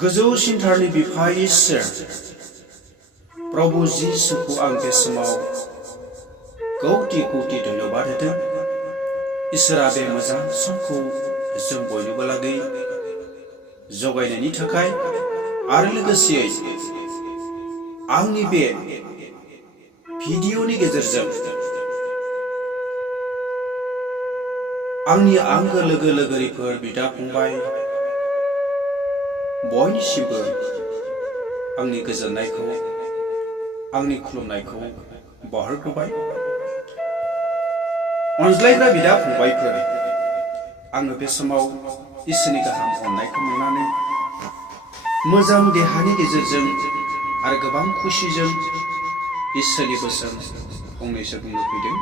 गोजौसिनथारनि बिफा इसोर प्रभु जिसुखौ आं बे समाव कौटि कौटि धन्यबाद होदों। इसोरा बे मोजां समखौ जों बयनोबो लागै जगायनायनि थाखाय आरो लोगोसेयै आंनि बे भिडिअनि गेजेरजों आंनि आंगो लोगो लोगोरिफोर बिदा फंबाय बयनिसिमबो आंनि गोजोननायखौ आंनि खुलुमनायखौ बावहरग्रोबाय। अनज्लायग्रा बिदा फंबायफोर, आङो बे समाव इसोरनि गाहाम अननायखौ मोननानै मोजां देहानि गेजेरजों आरो गोबां खुसिजों इसोरनि बोसोन फंनैसो बुंनो फैदों।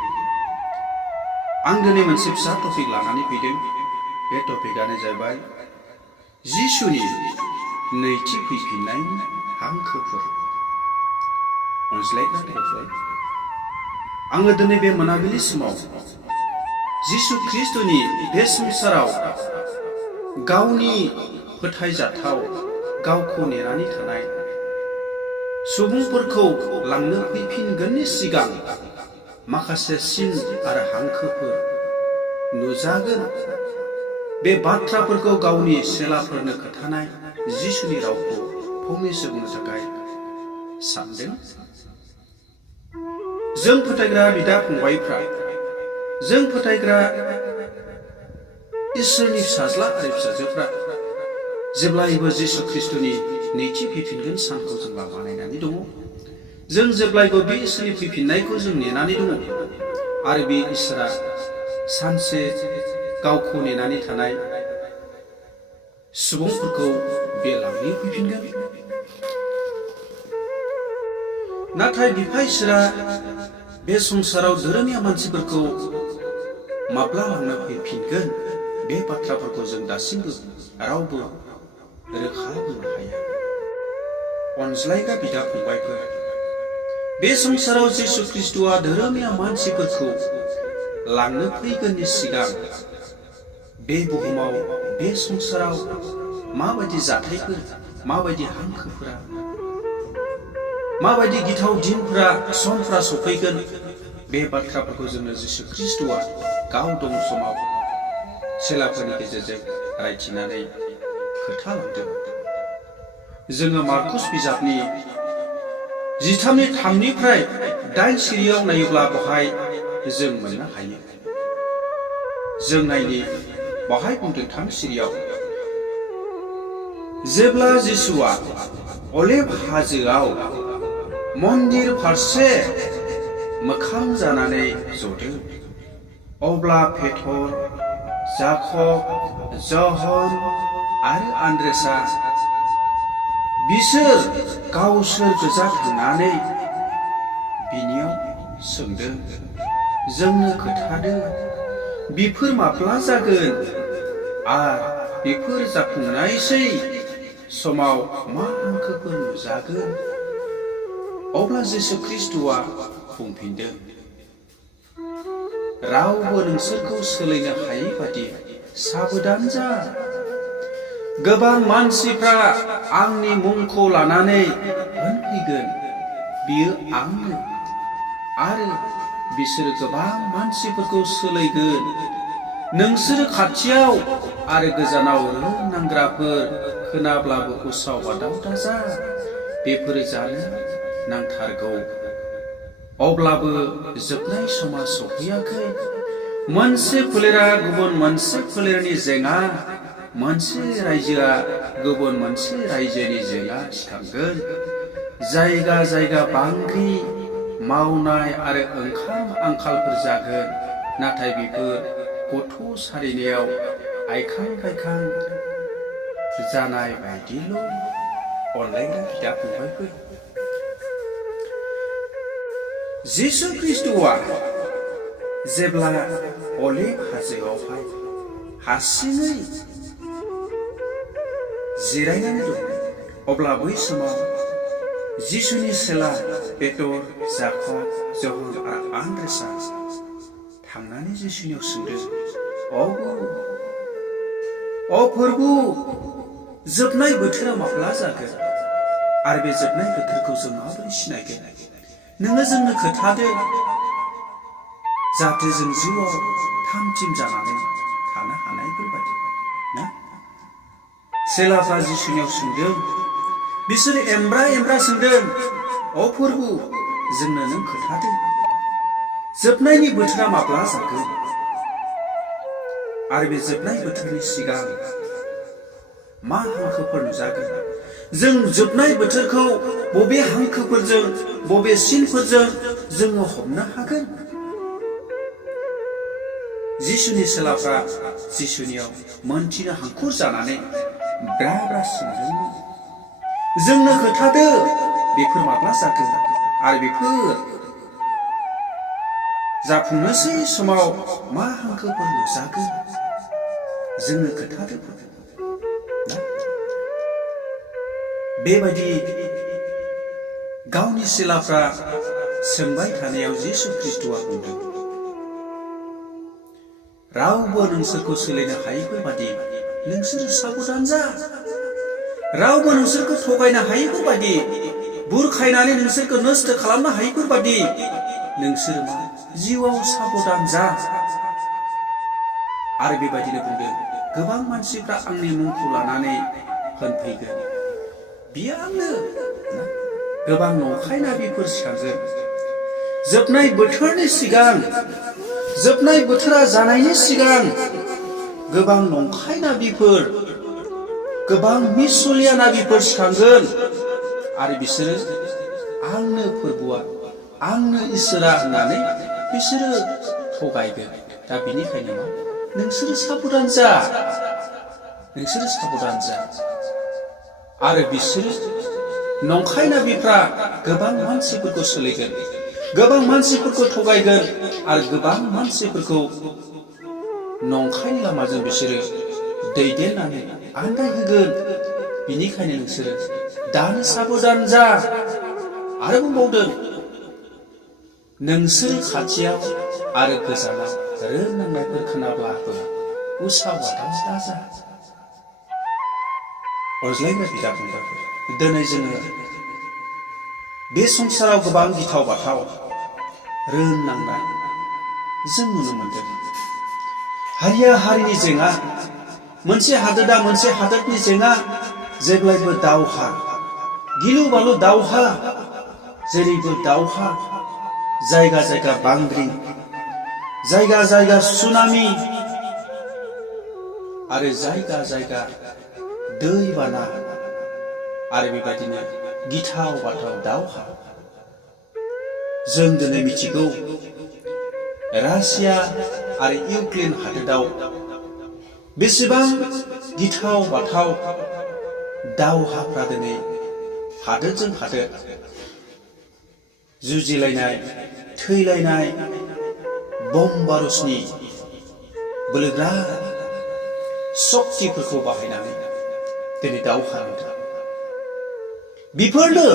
आं दिनै मोनसे फिसा टपिक लानानै फैदों। बे टपिकआनो जाबाय जिसुनि नैथि फैफिननायनि हांखोफोर। अनज्लायग्रा लोगोफोर, आङो दिनै बे मोनाबिलि समाव जिसु ख्रिस्टनि बे संसाराव गावनि फोथायजाथाव गावखौ नेनानै थानाय सुबुंफोरखौ लांनो फैफिनगोननि सिगां माखासे सिन आरो हांखोफोर नुजागोन, बे बाथ्राफोरखौ गावनि सेलाफोरनो खोन्थानाय जिसुनि रावखौ फंनैसो बुंनो थाखाय सानदों। जों फोथायग्रा बिदा फंबायफ्रा, जों फोथायग्रा इसोरनि फिसाज्ला आरो फिसाजोफ्रा जेब्लायबो जिसु ख्रिस्टनि नैथि फैफिनगोन सानखौ जों बानायनानै दङ। जों जेब्लायबो बे इसोरनि फैफिननायखौ जों नेनानै दङ आरो बे इसोरा सानसे गावखौ नेनानै थानाय सुबुंफोरखौ बे लांनो फैफिनगोन। नाथाय बिफा इसोरा बे संसाराव धोरोमिया मानसिफोरखौ माब्ला लांनो फैफिनगोन, बे बाथ्राफोरखौ जों दासिमबो रावबो रोखा बुंनो हाया। अनज्लायग्रा बिदा फंबायफोर, बे संसाराव जिसु ख्रिस्टआ धोरोमिया मानसिफोरखौ लांनो फैगोननि सिगां बे बुहुमाव बे संसाराव माबायदि जाथायफोर, माबायदि हांखोफोरा, माबायदि गिथाव दिनफोरा समफ्रा सफैगोन, बे बाथ्राफोरखौ जोंनो जिसु ख्रिस्टआ गाव दं समाव सेलाफोरनि गेजेरजों रायथिनानै खोन्थालांदों। जोङो मार्कुस बिजाबनि 13:3-9 सिरियाव नायोब्ला बहाय जों मोननो हायो। जों नायनि बहाय बुंदों 3 सिरियाव, जेब्ला जिसुआ अलिभ हाजोआव मन्दिर फारसे मोखां जानानै जदों, अब्ला पेटर, जाकब, जहन आरो आन्द्रेसआ बिसोर गावसोर गोजा थांनानै बिनियाव सोंदों, जोंनो खोन्थादो बिफोर माब्ला जागोन आरो बेफोर जाफुंनायसै समाव मा हांखोफोर नुजागोन? अब्ला जिसु ख्रिस्टआ बुंफिनदों, रावबो नोंसोरखौ सोलायनो हायै बादि साबधान जा। गोबां मानसिफ्रा आंनि मुंखौ लानानै होनफैगोन, बियो आंनो, आरो बिसोरो गोबां मानसिफोरखौ सोलायगोन। नोंसोरो खाथियाव आरो गोजानाव नांग्राफोर खोनाब्लाबो उसाव बादाव दाजा, बेफोरो जानो नांथारगौ। अब्लाबो जोबनाय समा सफैयाखै। मोनसे फोलेरा गुबुन मोनसे फोलेरनि जेंना, मोनसे रायजोआ गुबुन मोनसे रायजोनि जेंना थिखांगोन। जायगा जायगा बांग्रि मावनाय आरो ओंखाम आंखालफोर जागोन, नाथाय बेफोर गथ' सारिनायाव आइखां बायखां जानाय बायदिल'। अनलायग्रा बिदा फंबायफोर, जिसु ख्रिस्टआ जेब्ला अलिभ हाजोआवहाय हारसिङै जिरायनानै दं, अब्ला बै समाव जिसुनि सेला पेटर, जाकब, जहन आरो आन्द्रेसआ थांनानै जिसुनियाव सोंदों, अ प्रभु, जोबनाय बोथोरा माब्ला जागोन आरो बे जोबनाय बोथोरखौ जों माबोरै सिनायगोन नोङो जोंनो खोन्थादो जाहाथे जों जिउआव थामथिम जानानै थानो हानायफोरबायदि ना सेलाफ्रा जिसुनियाव सोंदों बिसोरो एमब्रा सोंदों अ प्रभु जोंनो नों खोन्थादो जोबनायनि बोथोरा माब्ला जागोन आरो बे जोबनाय बोथोरनि सिगां मा हांखोफोर नुजागोन जों जोबनाय बोथोरखौ बबे हांखोफोरजों बबे सिनफोरजों जोङो हमनो हागोन जिसुनि सेलाफ्रा जिसुनियाव मोनथिनो हांखुर जानानै ब्रा ब्रा सोंदोंमोन जोंनो खोन्थादो बेफोर माब्ला जागोन आरो बेफोर जाफुंनोसै समाव मा हांखोफोर नुजागोन जोंनो खोन्थादो बेबायदि गावनि सेलाफ्रा सोंबाय थानायाव जिसु ख्रीष्टआ बुंदों रावबो नोंसोरखौ सोलायनो हायैफोर बादि नोंसोर साबधान जा रावबो नोंसोरखौ थगायनो हायैफोर बादि बुरखायनानै नोंसोरखौ नस्थ खालामनो हायैफोर बादि नोंसोर जिउआव साबधान जा आरो बेबायदिनो बुंदों गोबां मानसिफ्रा आंनि मुंखौ लानानै होनफैगोन बियो आंनो गोबां नंखाय नाबिफोर सिखारगोन जोबनाय बोथोरनि सिगां जोबनाय बोथोरा जानायनि सिगां गोबां नंखाय नाबिफोर गोबां मिसलिया नाबिफोर सिखारगोन आरो बिसोरो आंनो फोरबुआ आंनो इसोरा होननानै बिसोरो थगायगोन दा बेनिखायनो मा नोंसोरो साबधान जा आरो बिसोरो नंखाय नाबिफ्रा गोबां मानसिफोरखौ सोलायगोन गोबां मानसिफोरखौ थगायगोन आरो गोबां मानसिफोरखौ नंखायनि लामाजों बिसोरो दैदेननानै आन्दायहोगोन बिनिखायनो नोंसोरो दानो साबधान जा आरो बुंबावदों नोंसोर खाथियाव आरो गोजानाव रोंनांनायफोर खोनाब्लाबो उसाव बादाव दाजा अनज्लायग्रा बिदा फंबायफोर दिनै जोङो बे संसाराव गोबां गिथाव बाथाव रोंनांनाय जों नुनो मोनदों हारिया हारिनि जेंना मोनसे हादोरा मोनसे हादोरनि जेंना जेब्लायबो दावहा गिलु बालु दावहा जेरैबो दावहा जायगा जायगा बांग्रिं जायगा जायगा सुनामि आरो जायगा जायगा दैबाना आरो बेबायदिनो गिथाव बाथाव दावहा जों दिनै मिथिगौ रासिया आरो इउक्रेन हादोराव बेसेबां गिथाव बाथाव दावहाफ्रा दिनै हादोरजों हादोर जुजिलायनाय थैलायनाय बम बारुसनि बोलोग्रा शक्तिफोरखौ बाहायनानै दिनै दावहा नांदों बेफोरनो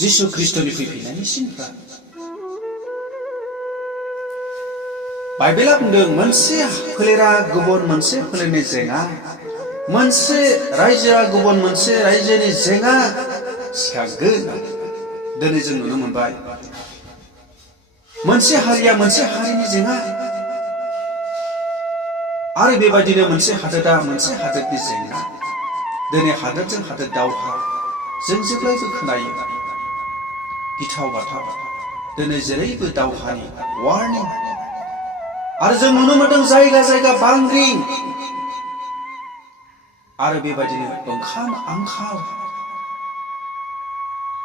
जिसु ख्रीष्टनि फैफिननायनि सिनफ्रा बाइबेला बुंदों मोनसे फोलेरा गुबुन मोनसे फोलेरनि जेंना मोनसे रायजोआ गुबुन मोनसे रायजोनि जेंना सिखारगोन दिनै जों नुनो मोनबाय मोनसे हारिया मोनसे हारिनि जेंना आरो बेबायदिनो मोनसे हादोरा मोनसे हादोरनि जेंना दिनै हादोरजों हादोर दावहा जों जेब्लायबो खोनायो गिथाव बाथाव दिनै जेरैबो दावहानि वार्निं आरो जों नुनो मोनदों जायगा जायगा बांग्रिं आरो बेबायदिनो ओंखाम आंखाल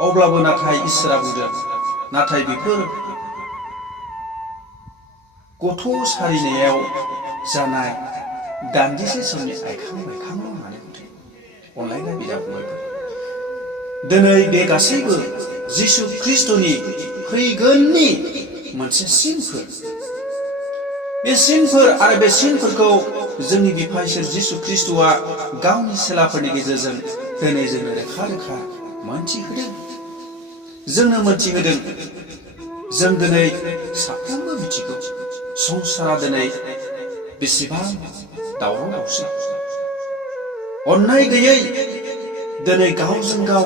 अब्लाबो नाथाय इसोरा बुंदों नाथाय बेफोर गथ' सारिनायाव जानाय दान्दिसे समनि आइखां बायखांल' होननानै बुंदों अनलायनाय बिदा फंबायफोर दिनै बे गासैबो जिसु ख्रीष्टनि फैगोननि मोनसे सिनफोर बे सिनफोर आरो बे सिनफोरखौ जोंनि बिफा इसोर जिसु ख्रीष्टआ गावनि सेलाफोरनि गेजेरजों दिनै जोंनो रोखा रोखा मोनथिहोदों जोंनो मोनथिहोदों जों दिनै साफ्रोमबो मिथिगौ संसारा दिनै बेसेबां दावराव दावसि अननाय गैयै दिनै गावजों गाव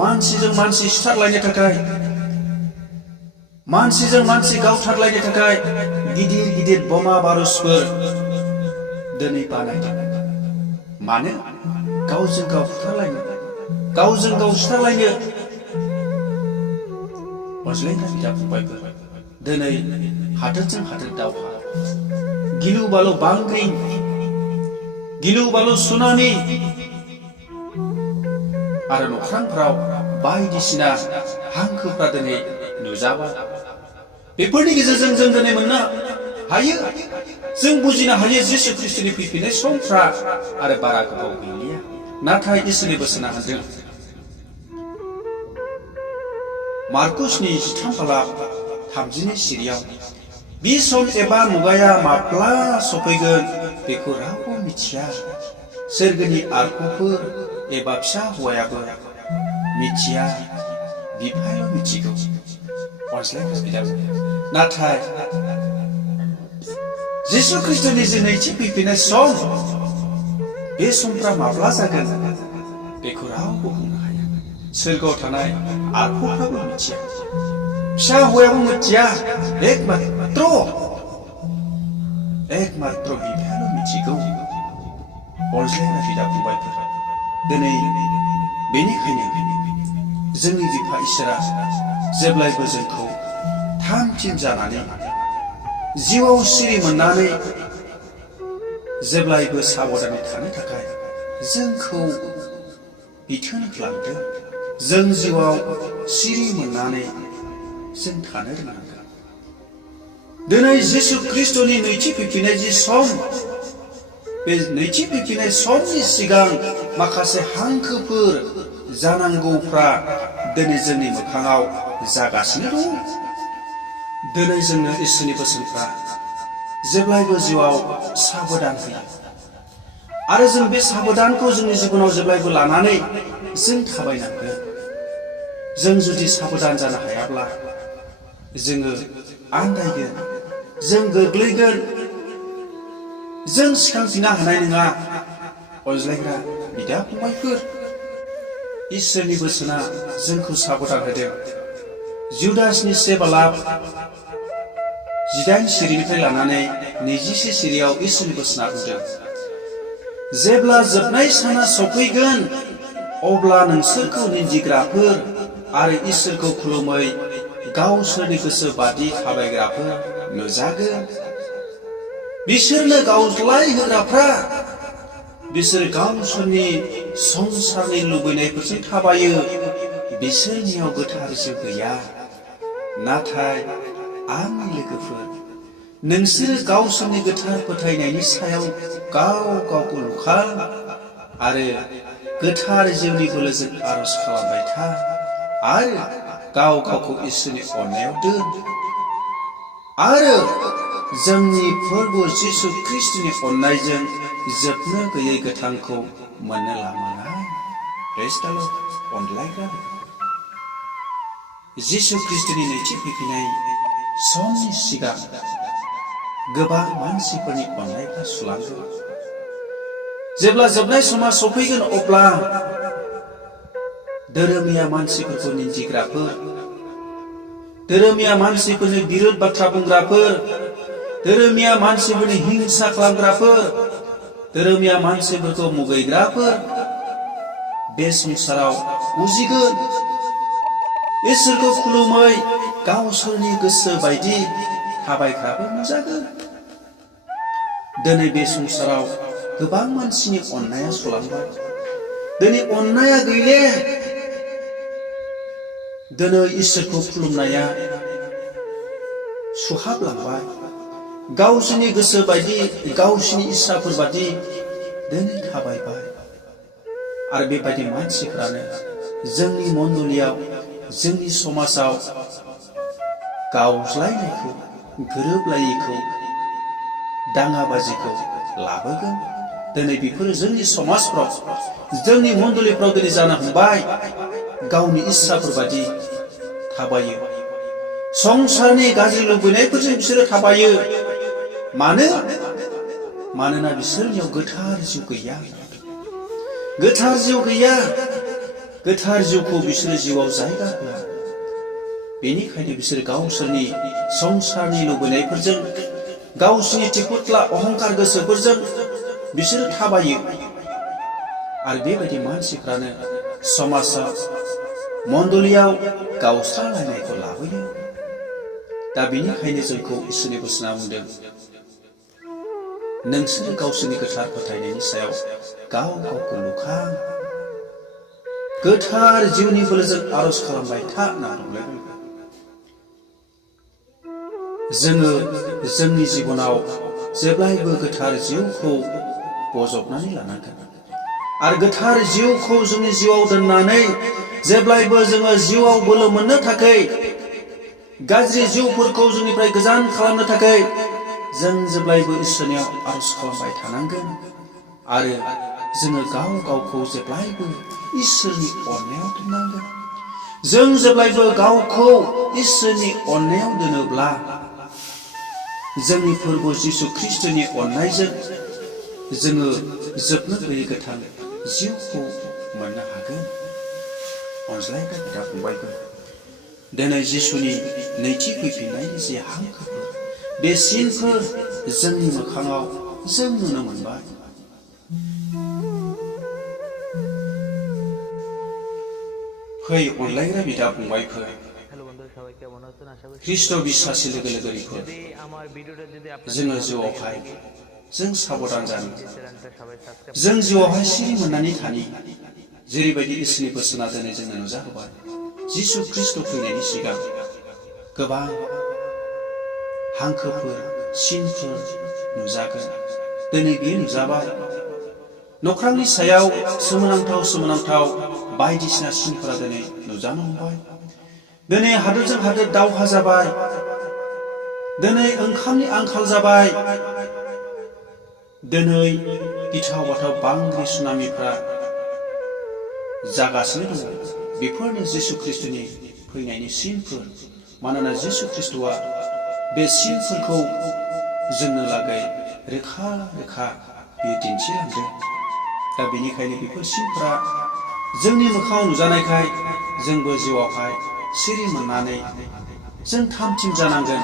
मानसिजों मानसि सिथारलायनो थाखाय मानसिजों मानसि गावथारलायनो थाखाय गिदिर गिदिर बमा बारुसफोर दिनै बानायदों। मानो? गावजों गाव बुथारलायनो, गावजों गाव सिथारलायनो। अनज्लायनाय बिदा फंबायफोर, दिनै हादोरजों हादोर दावहा, गिलु बालु बांग्रिं, गिलु बालु सुनामि आरो नख्रांफोराव बायदिसिना हांखोफ्रा दिनै नुजाबाय। बेफोरनि गेजेरजों जों दिनै मोननो हायो, जों बुजिनो हायो जिसु ख्रिस्टनि फैफिननाय समफ्रा आरो बारा गोबाव गैलिया। नाथाय इसोरनि बोसोना होनदों मार्कुसनि 13:30 सिरियाव, बे सम एबा मुगाया माब्ला सफैगोन बेखौ रावबो मिथिया, सोरगोनि आरखफोर एबा फिसा हौवायाबो मिथिया, बिफायाल' मिथिगौ। अनज्लायनाय बिदा, नाथाय जिसु ख्रिस्टनि जे नैथि फैफिननाय सम, बे समफ्रा माब्ला जागोन बेखौ रावबो बुंनो हाया। सोरगोआव थानाय आरखफ्राबो मिथिया, फिसा हौवायाबो मिथिया, एकमात्र बिफायाल' मिथिगौ। अनज्लायनाय बिदा फंबायफोर, दिनै बेनिखायनो जोंनि बिफा इसोरा जेब्लायबो जोंखौ थामथिम जानानै जिउआव सिरि मोननानै जेब्लायबो साबधानै थानो थाखाय जोंखौ बिथोन खालामदों। जों जिउआव सिरि मोननानै जों थानो रोंनांगोन। दिनै जिसु ख्रिस्टनि नैथि फैफिननाय जि सम, बे नैथि फैफिननाय समनि सिगां माखासे हांखोफोर जानांगौफ्रा दिनै जोंनि मोखाङाव जागासिनो दं। दिनै जोंनो इसोरनि बोसोनफ्रा जेब्लायबो जिउआव साबधान होयो आरो जों बे साबधानखौ जोंनि जिबनाव जेब्लायबो लानानै जों थाबायनांगोन। जों जुदि साबधान जानो हायाब्ला जोङो आन्दायगोन, जों गोग्लैगोन, जों सिखांफिननो हानाय नङा। अनज्लायग्रा बिदा फंबायफोर, इसोरनि बोसोना जोंखौ साबधान होदों। जुदासनि 18 सिरिनिफ्राय लानानै 21 सिरियाव इसोरनि बोसोना बुंदों, जेब्ला जोबनाय साना सफैगोन अब्ला नोंसोरखौ निन्दिग्राफोर आरो इसोरखौ खुलुमै गावसोरनि गोसो बादि थाबायग्राफोर नुजागोन। बिसोरनो गावज्लाय होग्राफ्रा, बिसोर गावसोरनि संसारनि लुबैनायफोरजों थाबायो, बिसोरनियाव गोथार जिउ गैया। नाथाय आंनि लोगोफोर, नोंसोरो गावसोरनि गोथार फोथायनायनि सायाव गाव गावखौ लुखा आरो गोथार जिउनि बोलोजों आरज खालामबाय था आरो गाव गावखौ इसोरनि अननायाव दोन आरो जोंनि फोरबो जिसु ख्रिस्टनि अननायजों जोबनो गैयै गोथांखौ मोननो लामानाय। प्रेज द लर्ड। अनलायग्रा जिसु ख्रिस्टनि नैथि फैफिननाय समनि सिगां गोबां मानसिफोरनि अननायफ्रा सुलांगोन। जेब्ला जोबनाय समा सफैगोन अब्ला धोरोमिया मानसिफोरखौ निन्दिग्राफोर, धोरोमिया मानसिफोरनि बिरोध बाथ्रा बुंग्राफोर, धोरोमिया मानसिफोरनि हिंसा खालामग्राफोर, धोरोमिया मानसिफोरखौ मुगैग्राफोर बे संसाराव उजिगोन। इसोरखौ खुलुमै गावसोरनि गोसो बायदि थाबायग्राबो नुजागोन। दिनै बे संसाराव गोबां मानसिनि अननाया सुलांबाय, दिनै अननाया गैले। दिनै इसोरखौ खुलुमनाया सुहाबलांबाय, गावसोरनि गोसो बायदि, गावसोरनि इस्साफोर बायदि दिनै थाबायबाय। आरो बेबायदि मानसिफ्रानो जोंनि मण्डलियाव, जोंनि समाजाव गावज्लायनायखौ, गोरोबलायैखौ, दाङाबाजिखौ लाबोगोन। दिनै बेफोरो जोंनि समाजफ्राव, जोंनि मण्डलिफ्राव दिनै जानो हमबाय। गावनि इस्साफोर बायदि थाबायो, संसारनि गाज्रि लुबैनायफोरजों बिसोरो थाबायो। मानो? मानोना बिसोरनियाव गोथार जिउ गैया। गोथार जिउ गैया। गोथार जिउखौ बिसोरो जिउआव जायगा होआ। बेनिखायनो बिसोर गावसोरनि संसारनि लुबैनायफोरजों, गावसोरनि थिखुथ्ला अहंकार गोसोफोरजों बिसोरो थाबायो। आरो बेबायदि मानसिफ्रानो समाजाव, मण्डलियाव गावस्रालायनायखौ लाबोयो। दा बेनिखायनो जोंखौ इसोरनि बोसोना बुंदों, नोंसोरो गावसोरनि गोथार फोथायनायनि सायाव गाव गावखौ लुखां, गोथार जिउनि बोलोजों आरज खालामबाय था होनना बुंलायबाय। जोङो जोंनि जिबनाव जेब्लायबो गोथार जिउखौ बजबनानै लानांगोन। आरो गोथार जिउखौ जोंनि जिउआव दोननानै जेब्लायबो जोङो जिउआव बोलो मोननो थाखाय, गाज्रि जिउफोरखौ जोंनिफ्राय गोजान खालामनो थाखाय जों जेब्लायबो इसोरनियाव आरज खालामबाय थानांगोन। आरो जोङो गाव गावखौ जेब्लायबो इसोरनि अननायाव दोननांगोन। जों जेब्लायबो गावखौ इसोरनि अननायाव दोनोब्ला जोंनि फोरबो जिसु ख्रिस्टनि अननायजों जोङो जोबनो गैयै गोथार जिउखौ मोननो हागोन। अनज्लायनाय बिदा फंबायफोर, दिनै जिसुनि नैथि फैफिननायनि जे हांखोफोर, बे सिनफोर जोंनि मोखाङाव जों नुनो मोनबाय। फै अनलायग्रा बिदा फंबायफोर, ख्रिस्ट बिश्वासी लोगो लोगोरिफोर, जोङो जिउआवहाय जों साबधान जानो, जों जिउआवहाय सिरि मोननानै थानि। जेरैबायदि इसोरनि बोसोना दिनै जोंनो नुजाहोबाय, जिसु ख्रिस्ट फैनायनि सिगां गोबां हांखोफोर, सिनफोर नुजागोन। दिनै बेयो नुजाबाय। नख्रांनि सायाव सोमोनांथाव सोमोनांथाव बायदिसिना सिनफोरा दिनै नुजानो हमबाय। दिनै हादोरजों हादोर दावहा जाबाय। दिनै ओंखामनि आंखाल जाबाय। दिनै गिथाव बाथाव बांग्रि सुनामिफ्रा जागासिनो दङ। बेफोरनो जिसु ख्रिस्टनि फैनायनि सिनफोर। मानोना जिसु ख्रिस्टआ बे सिनफोरखौ जोंनो लागै रोखा रोखा बियो दिन्थिलांदों। दा बेनिखायनो बेफोर सिनफोरा जोंनि मोखाङाव नुजानायखाय जोंबो जिउआवहाय सिरि मोननानै जों थामथिम जानांगोन।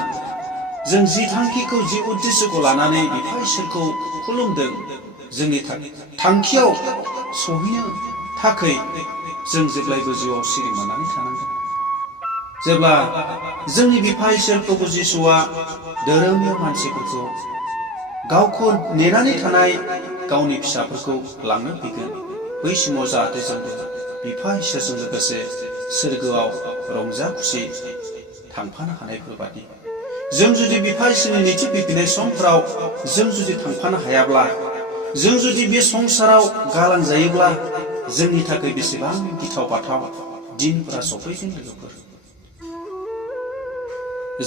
जों जि थांखिखौ, जि उद्देश्यखौ लानानै बिफा इसोरखौ खुलुमदों, जोंनि थांखियाव सहैनो थाखाय जों जेब्लायबो जिउआव सिरि मोननानै थानांगोन। जेब्ला जोंनि बिफा इसोर प्रभु जिसुआ धोरोमनि मानसिफोरखौ, गावखौ नेनानै थानाय गावनि फिसाफोरखौ लांनो फैगोन, बै समाव जाहाथे जोंबो बिफा इसोरजों लोगोसे सोरगोआव रंजा खुसि थांफानो हानायफोरबादि। जों जुदि बिफा इसोरनि नैथि फैफिननाय समफ्राव जों जुदि थांफानो हायाब्ला, जों जुदि बे संसाराव गालांजायोब्ला जोंनि थाखाय बेसेबां गिथाव बाथाव दिनफोरा सफैगोन लोगोफोर।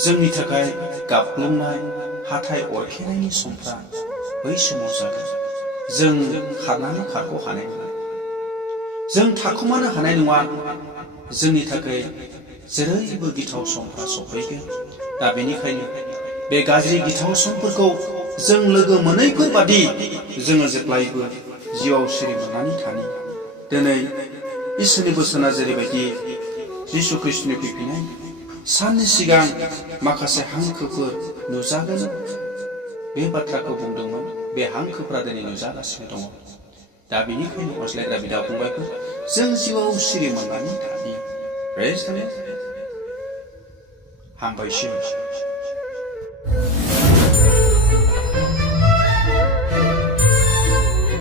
जोंनि थाखाय गाबग्लुंनाय, हाथाय अरखेनायनि समफ्रा बै समाव जागोन। जों खारनानै खारख' हानाय नङा। जों थाखुमानो हानाय नङा। जोंनि थाखाय जेरैबो गिथाव समफ्रा सफैगोन। दा बेनिखायनो बे गाज्रि गिथाव समफोरखौ जों लोगो मोनैफोर बादि जोङो जेब्लायबो जिउआव सिरि मोननानै थानि। दिनै इसोरनि बोसोना जेरैबायदि जिसु ख्रिस्टनि फैफिननाय साननि सिगां माखासे हांखोफोर नुजागोन, बे बाथ्राखौ बुंदोंमोन। बे हांखोफोरा दिनै नुजागासिनो दङ। दा बेनिखायनो अनज्लायग्रा बिदा फंबायफोर, जों जिउआव सिरि मोननानै थानि। हामबायसै।